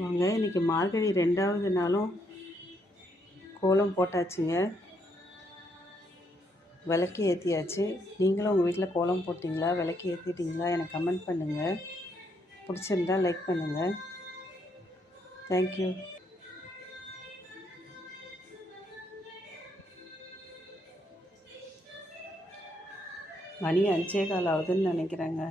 வாங்க, இன்றைக்கி மார்கழி 2வது நாளும் கோலம் போட்டாச்சுங்க. விளக்கு ஏற்றியாச்சு. நீங்களும் உங்கள் வீட்டில் கோலம் போட்டிங்களா, விளக்கு ஏற்றிட்டிங்களா? எனக்கு கமெண்ட் பண்ணுங்கள். பிடிச்சிருந்தா லைக் பண்ணுங்கள். தேங்க்யூ. மணி 5:15 ஆகுதுன்னு நினைக்கிறேங்க.